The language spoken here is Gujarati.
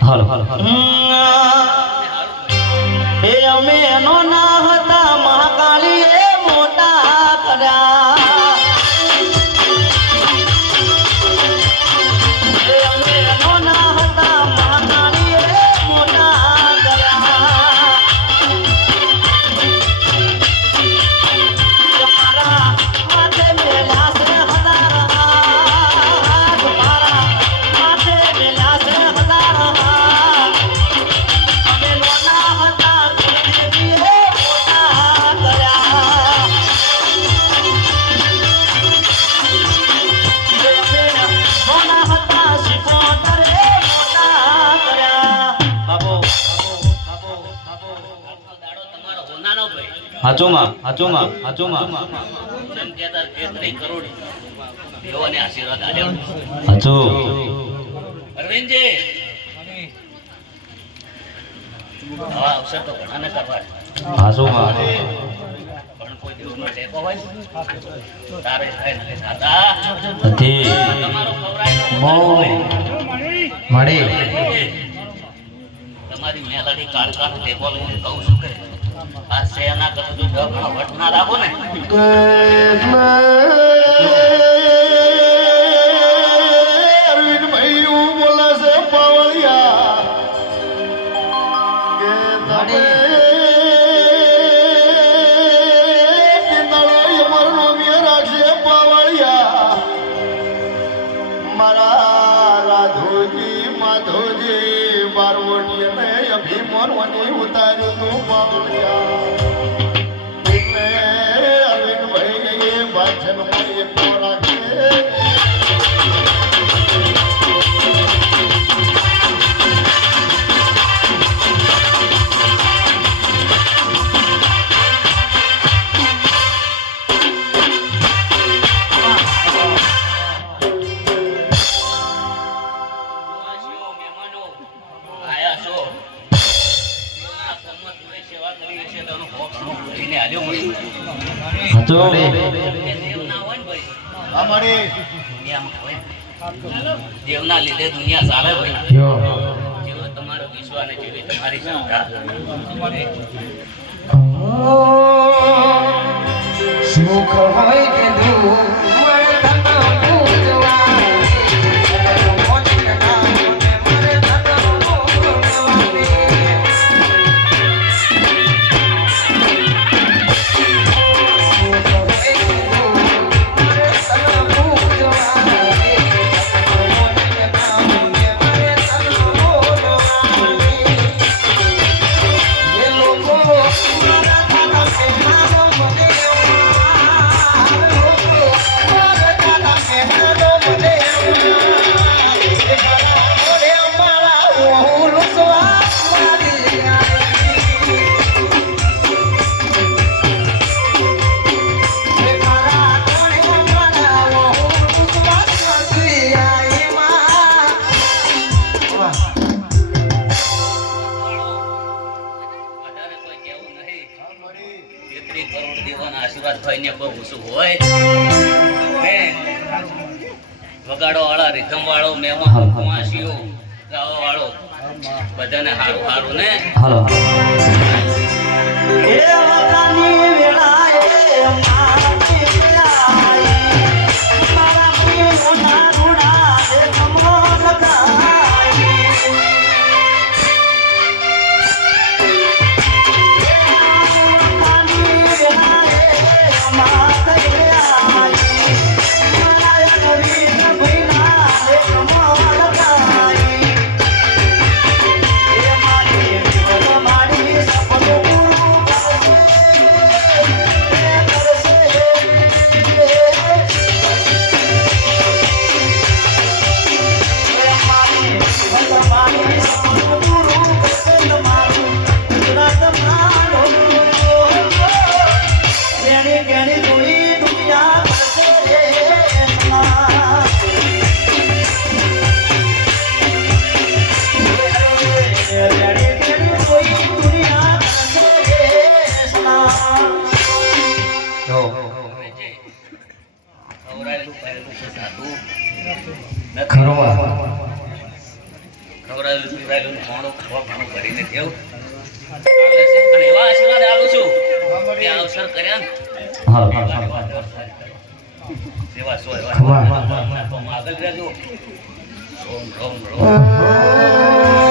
હાલો હાલો હાલો. એ અમે એનો ના હાચોમાં હાચોમાં તો ઘણાને કરવા કોઈ દિવસનો ટેકો તમારો મળે. પેલાની કાળકાનું ટેકો લઈને કહું છું કે આ સેના કરતા જો ઘણો વટના રાખો ને. Với 的 દેવના લીધે દુનિયા ચાલે ભાઈ. જેવો તમારો વિશ્વ જેવી તમારી શ્રદ્ધા વાત હોય ને બહુ ઓછું હોય. મેં વગાડો વાળા રીધમ વાળો મેમાં કુવાસીઓ ગાવા વાળો. બધાને હારું હારું ને? હાલો હાલો. ખવડાવેલું, પીવડાવેલું, ખાણું, ખાવા ઘણું ભરીને દેવ. અને એવા આશીર્વાદ આપું છું કે અવસર કર્યા એવા સો એવા આગળ રહેજો. રોમ રોમ રોમ.